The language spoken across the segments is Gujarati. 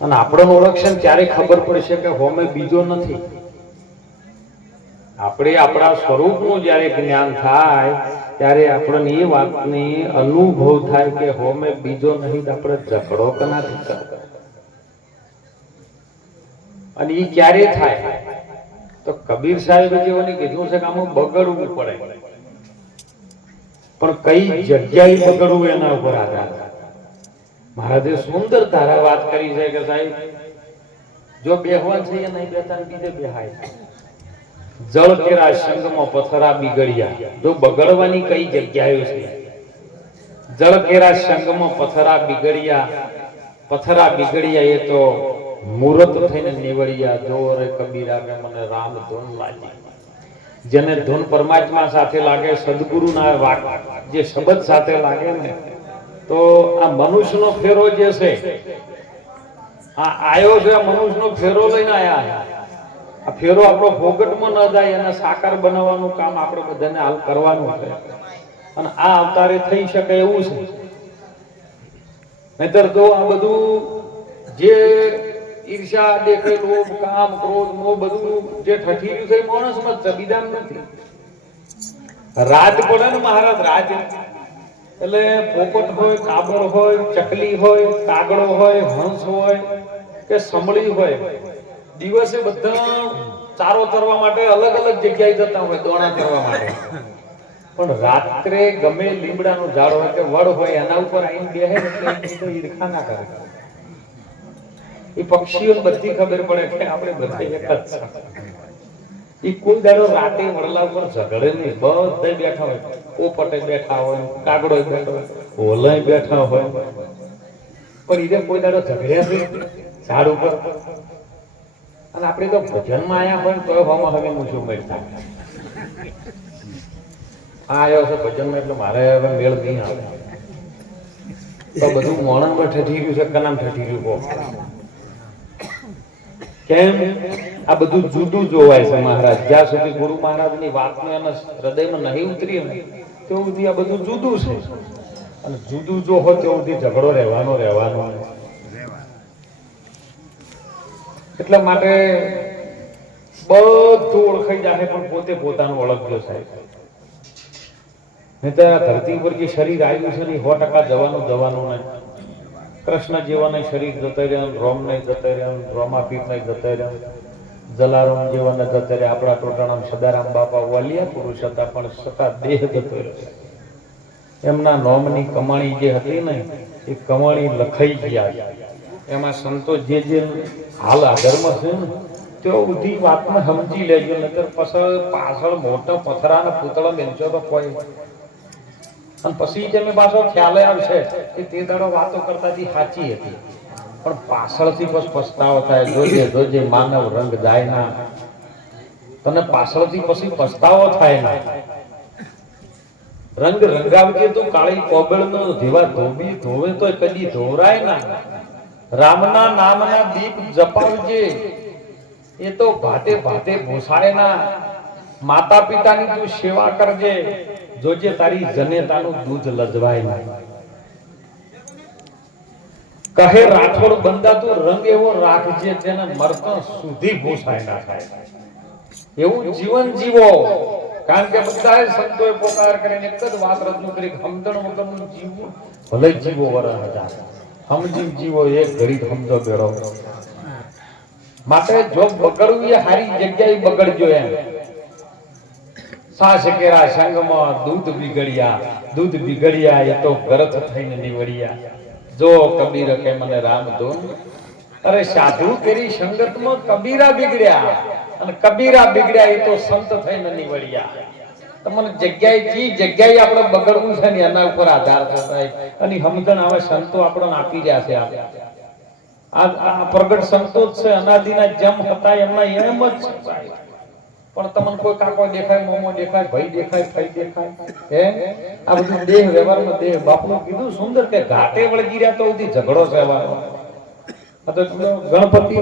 અને આપણને ઓળખશે ને ત્યારે ખબર પડશે કે હોમે બીજો નથી. આપણે આપણા સ્વરૂપનું જ્યારે જ્ઞાન થાય, ત્યારે આપણને એ વાતની અનુભવ થાય કે હોમે બીજો નહીં આપણે ઝઘડો કે નથી કરતા. અને એ ક્યારે થાય? તો કબીર સાહેબ જેઓને કીધું છે કે આમાં બગડવું પડે. પણ કઈ જગ્યાએ બગડવું એના ઉપર આધાર. મહારાજે સુંદર તારા વાત કરી છે કે સાહેબ, જો બેહવા છે નહીં બેતા બીજે બેહાય. જળ કેરા સંગમાં પથરા બિગડ્યા. જો બગડવાની કઈ જગ્યાએ છે? જળ કેરા સંગમાં પથરા બિગડ્યા. પથરા બિગડ્યા એ તો મુરત થઈને નીવડ્યા. જોરે કબીરા કે મને રામ ધૂન લાગી. જેને ધૂન પરમાત્મા સાથે લાગે, સદગુરુના વાક જે શબ્દ સાથે લાગે ને તો આ મનુષ્યનો ફેરો જે છે, આ આયો છે મનુષ્યનો ફેરો લઈને આયા આ ફેરો આપણો ફોગટમાં ન જાય, એને સાકાર બનાવવાનું કામ આપણે બધાને હાલ કરવાનું છે. અને આ અવતારે થઈ શકે એવું છે. નહીતર તો આ બધું જે ઈર્ષા દેખે લોભ કામ, ક્રોધ મો બધું જે ઠઠી રહ્યું છે માણસમાં બીજામ નથી. રાજ પડે ને મહારાજ, રાજ. એટલે પોપટ હોય કાબળ હોય, ચકલી હોય, કાગડો હોય, હંસ હોય કે સમળી હોય, દિવસે બધા ચારો ચરવા માટે અલગ અલગ જગ્યાએ જતા હોય, દોણા કરવા માટે. પણ રાત્રે ગમે લીમડાનું ઝાડ હોય કે વડ હોય, એના ઉપર આવીને બેહે એટલે ઈર્ખા ના કરે. એ પક્ષીઓને બધી ખબર પડે કે આપણે બધા એક જ એ કોઈ દાડો રાતે વડલા ઉપર ઝઘડે નહીં. બધા બેઠા હોય. પોપટે બેઠા હોય, કાગડો બેઠો હોય, ઓલાય બેઠા હોય. પણ એને કોઈ દાડો ઝઘડ્યા નહીં. ઝાડ ઉપર. અને આપણે તો ભજનમાં આયા હોય તો ભાવમાં હવે હું શું બેઠા આ આવ્યો છે ભજનમાં, એટલે મારે હવે મેળ નહીં આવે. તો બધું મોણમાં ઠઠી ગયું છે, કનામ ઠઠી ગયું કેમ? આ બધું જુદું જોવાય છે મહારાજ. જ્યાં સુધી ગુરુ મહારાજની વાતને એના હૃદયમાં નહીં ઉતરી ને સુધી આ બધું જુદું છે. અને જુદું જો હોય ત્યાં સુધી ઝઘડો રહેવાનો રહેવાનો એટલા માટે બધું ઓળખાઈ જાય પણ પોતે પોતાનું ઓળખજો સાહેબ. નહીં તો ધરતી ઉપર જે શરીર આવ્યું છે ને સો ટકા જવાનું જવાનું નહીં. કૃષ્ણ જેવાને શરીર જતા રહ્યા, રોમ નહીં જતા રહ્યા રોમાપીર નહીં જતા રહ્યા. જલારામ જેવા જતા રહ્યા આપણા ટોટાણામ સદારામ બાપા વાલિયા પુરુષ હતા, પણ સતા દેહ જતો એમના નોમની કમાણી જે હતી ને, એ કમાણી લખાઈ ગયા એમાં સંતો જે જે હાલ આગળમાં છે ને તે બધી વાતને સમજી લેજો, નકર પાછળ પાછળ મોટા પથરાના પૂતળા મેલશો તો કોઈ. અને પછી મેં પાછો ખ્યાલ આવશે કે તે દાડો વાતો કરતા હતી સાચી હતી. પણ પાછળથી બસ પસ્તાવો થાય, જોજે જોજે, માનવ રંગ જાય ના. તને પાછળથી પછી પસ્તાવો થાય ના. રંગ રંગાવજે તો કાળી કોબળ નો ધીવા ધોબી ધોવે તો કદી ધોરાય ના. રામના નામના દીપ જપાવજે, એ તો ભાતે ભાતે ભૂસાય ના. માતા પિતાની તું સેવા કરજે, જોજે તારી જનેતાનું દૂધ લજવાય નહીં કહે, રાઠોડ બંદા રંગ એવો રાખજે તેને મરતો સુધી ભૂસાય ના થાય. એવું જીવન જીવો. કારણ કે બધા સંતોએ પોકાર કરીને એક જ વાત રજૂ કરી હમદણ વગરનું જીવવું ભલે જીવો વરણ હજાર. સમજી જીવો એક ઘડી સમજો બેડો માટે જો બગડવું એ હારી જગ્યાએ બગડજો એમ. સાસ કેરા સંગમાં દૂધ બિગડ્યા દૂધ બિગડ્યા એ તો ગરત થઈને નીવડ્યા. જો કબીર કે મને રામ ધૂન અરે સાધુ તેરી સંગતમાં કબીરા બિગડ્યા. અને કબીરા બિગડ્યા એ તો સંત થઈને નીવડ્યા. તમને જગ્યાએ જી, જગ્યાએ આપણે બગડવું છે ને એના ઉપર આધાર થાય અને સમજણ હવે સંતો આપણને આપી રહ્યા છે આ. પ્રગટ સંતો છે, અનાદિના જમ હતા, એમના એમ જ છે પણ તમને કોઈ કાકો દેખાય, મોમો દેખાય, ભાઈ દેખાય ભાઈ દેખાય હે આ બધું દેહ વ્યવહારમાં દેહ. બાપનું કીધું સુંદર કે ઘાટે વળગી રહ્યા તો ઉધી ઝઘડો રહેવાનો આ તો ગણપતિ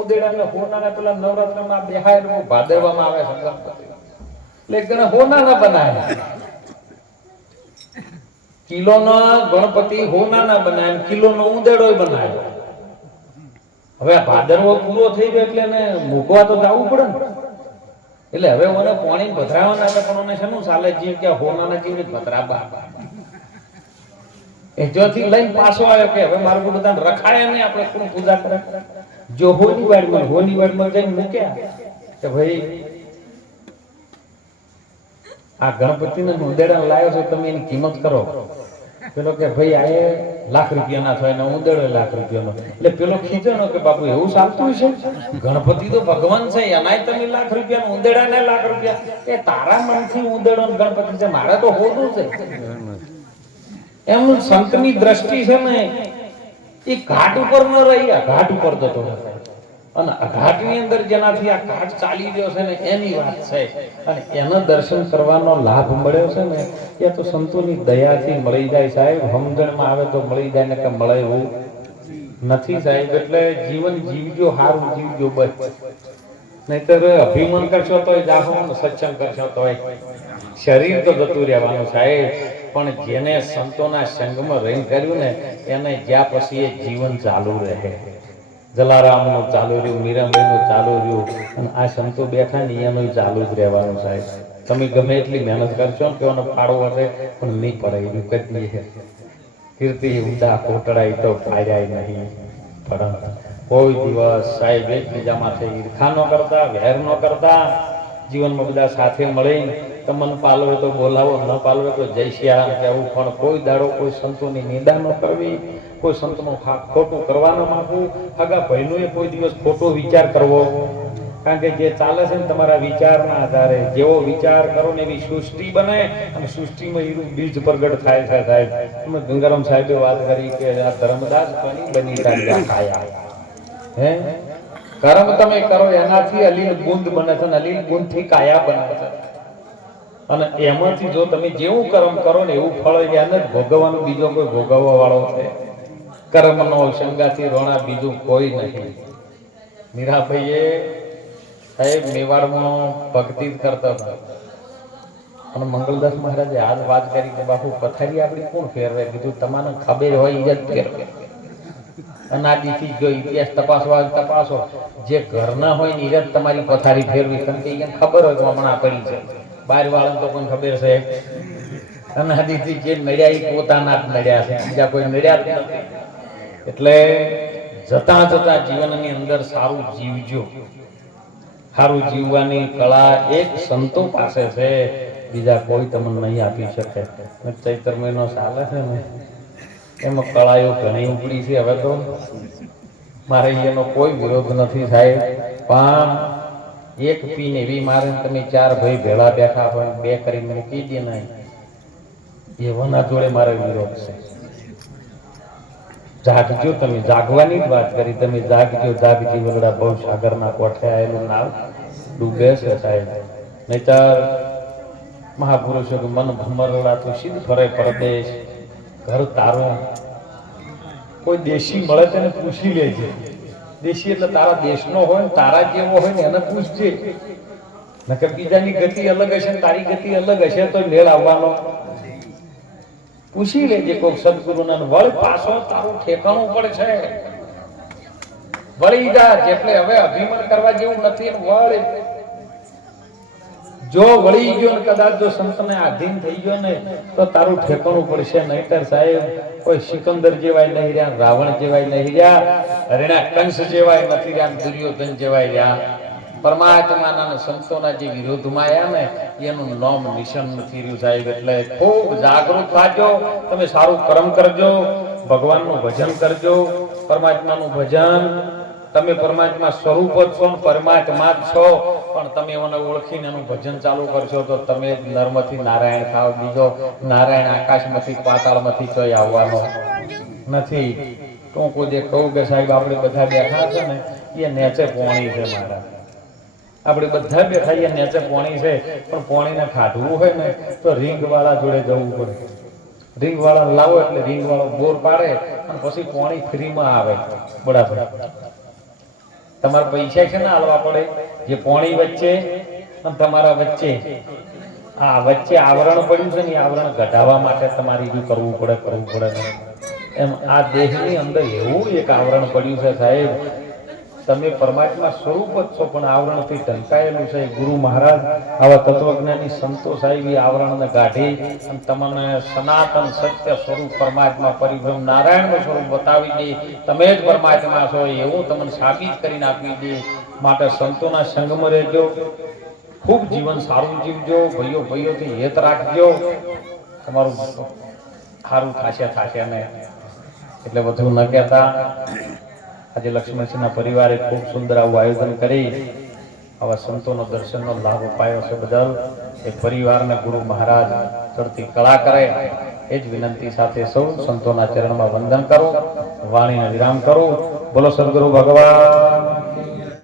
ઉદેડા ને હોના પેલા નવરાત્રમાં બેહાયનું ભાદરવામાં આવે છે એટલે ગણ હોના ના બનાય. કિલો નો ગણપતિ હોના ના બનાય કિલો નો ઉંદેડો બનાય. હવે ભાદરવો પૂરો થઈ ગયો એટલે મૂકવા તો જવું પડે ને. એટલે હવે મને પોણી પધરાવાના હતા પણ મને શેનું ચાલે જીવ કે હોનાના જીવ પધરાબા એ જોથી લઈને પાછો આવ્યો કે હવે મારું બધા રખાય નહીં, આપણે કોણ પૂજા કરે? જો હોની વાડમાં હોની વાડમાં જઈને મૂક્યા કે ભાઈ, આ ગણપતિને ઉંદેડા લાવ્યો છો, તમે એની કિંમત કરો. પેલો કે, ભાઈ, આ લાખ રૂપિયાના થાય ને ઉંદર લાખ રૂપિયાનો એટલે પેલો ખીચવાનો કે, બાપુ, એવું ચાલતું છે ગણપતિ તો ભગવાન છે, એનાય તમે લાખ રૂપિયા ઉંદેડા ને લાખ રૂપિયા. એ, તારા મનથી ઉંદેડો ગણપતિ છે, મારે તો હોતું છે. એમનું સંતની દ્રષ્ટિ છે ને, એ ઘાટ ઉપર ન રહી ઘાટ ઉપર જતો. અને આ ઘાટની અંદર જેનાથી આ ઘાટ ચાલી ગયો છે ને, એની વાત છે. અને એના દર્શન કરવાનો લાભ મળ્યો છે ને, એ તો સંતોની દયાથી મળી જાય સાહેબ. સમજણમાં આવે તો મળી જાય ને કે મળે એવું નથી સાહેબ. એટલે જીવન જીવજો સારું જીવજો બસ. નહીતર અભિમાન કરશો તોય, જાહો સત્સંગ કરશો તોય. શરીર તો જતું રહેવાનું સાહેબ. પણ જેને સંતોના સંગમાં રહીને કર્યું ને, એને જ્યાં પછી એ જીવન ચાલુ રહે. જલારામનું ચાલુ રહ્યું મીરાબાઈનું ચાલુ રહ્યું, અને આ સંતો બેઠા ને એનું ચાલુ જ રહેવાનું સાહેબ. તમે ગમે એટલી મહેનત કરશો ને એનો ફાળો હશે, પણ નહીં પડે એનું કદી કીર્તિ ઊંચા કોટડાઈ તો પાડ્યા નહીં. પણ કોઈ દિવસ સાહેબ એકબીજામાંથી ઈર્ખા ન કરતા, વેર ન કરતા, જીવનમાં બધા સાથે મળીને તમને પાલવે તો બોલાવો, ન પાલવે તો જય સિયારામ કહેવું, પણ કોઈ દાડો કોઈ સંતોની નિંદા ન કરવી કોઈ સંતનો ખોટું કરવા ન આગા હગા એ કોઈ દિવસ ખોટો વિચાર કરવો. કારણ કે જે ચાલે છે ને તમારા વિચારના આધારે, જેવો વિચાર કરો ને એવી સૃષ્ટિ બને અને સૃષ્ટિમાં એનું બીજ પ્રગટ થાય છે સાહેબ. અમે ગંગારામ સાહેબે વાત કરી કે આ ધર્મદાસ બની બની તારી ખાયા. હે? કર્મ તમે કરો, એનાથી અલીલ ગુંદ બને છે અને અલીલ ગુંદથી કાયા બને છે. અને એમાંથી જો તમે જેવું કર્મ કરો ને એવું ફળ એને ભોગવવાનો, બીજો કોઈ ભોગવવા વાળો છે. કર્મનો શંગાથી રોણા બીજું કોઈ નહીં. મીરાભાઈએ સાહેબ, મેવાડમાં ભક્તિ કરતા હતા. અને મંગલદાસ મહારાજે આજ વાત કરી કે, બાપુ, પથારી આપણી કોણ ફેરવે? કીધું તમારે ખબર હોય એ જ ફેરવે. અનાદિથી જો ઇતિહાસ તપાસવા તપાસો. જે ઘરના હોય ને એ જ તમારી પથારી ફેરવી. કારણ કે એને ખબર હોય તો હમણાં પડી છે બાર વાળા તો કોઈ ખબર છે. અનાદિથી જે નડ્યા એ પોતાના જ નડ્યા છે. બીજા કોઈ નડ્યા જ નથી. એટલે જતા જતા જીવનની અંદર સારું જીવજો. સારું જીવવાની કળા એક સંતો પાસે છે, બીજા કોઈ તમને નહીં આપી શકે. ચૈતર મહિનો ચાલે છે ને, એમાં કળાઓ ઘણી ઉપડી છે હવે તો. મારે એનો કોઈ વિરોધ નથી સાહેબ, પણ એક પીને એવી મારે તમે ચાર ભાઈ ભેળા બેઠા હોય બે કરી મૂકી દે નહીં એવાના જોડે મારે વિરોધ છે. જાગજો તમે. જાગવાની જ વાત કરી. તમે જાગજો. જાગજી વગડા બહુ સાગરના કોઠે આવેલું નામ. ડૂબે છે સાહેબ. નહીતર મહાપુરુષો મન ભમરડા તો સિદ્ધ ફરે પરદેશ. ઘર તારું. કોઈ દેશી મળે તેને પૂછી લેજે. દેશી એટલે તારા દેશનો હોય ને તારા જેવો હોય ને એને પૂછજે. નકર બીજાની ગતિ અલગ હશે ને તારી ગતિ અલગ હશે તો મેળ આવવાનો. પૂછી લેજે કોઈક સદગુરુના વળ પાછો તારું ઠેકાણું પડે છે. વળી જા જેટલે હવે અભિમાન કરવા જેવું નથી વળ. જો વળી ગયો ને કદાચ જો સંતને આધીન થઈ ગયો ને, તો તારું ઠેકાણું પડશે નહીતર સાહેબ. કોઈ સિકંદર જેવાય નહીં રહ્યા, રાવણ જેવાય નહીં રહ્યા, રેણા કંસ જેવાય નથી રહ્યા, દુર્યોધન જેવાય રહ્યા. પરમાત્માના સંતોના જે વિરોધમાં આવ્યા ને, એનું નોમ નિશન નથી રહ્યું સાહેબ. એટલે ખૂબ જાગૃત થાજો, તમે સારું કર્મ કરજો, ભગવાનનું ભજન કરજો, પરમાત્માનું ભજન. તમે પરમાત્મા સ્વરૂપ જ છો પરમાત્મા જ છો, પણ તમે એને ઓળખીને એનું ભજન ચાલુ કરશો તો તમે નર્મથી નારાયણ થાવ, બીજો નારાયણ આકાશમાંથી પાતાળમાંથી ચોય આવવાનો નથી. તો જે કહું કે સાહેબ, આપણે બધા બેઠા છે ને, એ નેચે પોણી છે મારા. આપણે બધા બેઠા અહીંયા નેચે પોણી છે, પણ પોણીને ખાધવું હોય ને, તો રીંગ વાળા જોડે જવું પડે. રીંગ વાળા લાવો એટલે રીંગ વાળો બોર પાડે અને પછી પોણી ફ્રીમાં આવે. બરાબર. તમારે પૈસા છે ને હાલવા પડે, જે પોણી વચ્ચે અને તમારા વચ્ચે. આ વચ્ચે આવરણ પડ્યું છે ને આવરણ ઘટાડવા માટે તમારે બી કરવું પડે કરવું પડે. એમ આ દેહની અંદર એવું એક આવરણ પડ્યું છે સાહેબ તમે પરમાત્મા સ્વરૂપ જ છો, પણ આવરણથી ઢંકાયેલું છે. ગુરુ મહારાજ આવા તત્વજ્ઞાની સંતો આવી આવરણને કાઢી અને તમને સનાતન સત્ય સ્વરૂપ પરમાત્મા પરિભ્રમ નારાયણનું સ્વરૂપ બતાવી દે. તમે જ પરમાત્મા છો, એવું તમને સાબિત કરીને આપી દે. માટે સંતોના સંગમાં રહેજો. ખૂબ જીવન સારું જીવજો. ભાઈઓ ભાઈઓથી હેત રાખજો. તમારું સારું થશે થશે ને એટલે બધું ન કહેતા. આજે લક્ષ્મણસિંહના પરિવારે ખૂબ સુંદર આવું આયોજન કરી. આવા સંતોનો દર્શનનો લાભ અપાયો છે બદલ. એ પરિવારને ગુરુ મહારાજ ચડતી કળા કરે. એ જ વિનંતી સાથે સૌ સંતોના ચરણમાં વંદન કરો. વાણીને વિરામ કરો. બોલો સદગુરુ ભગવાન.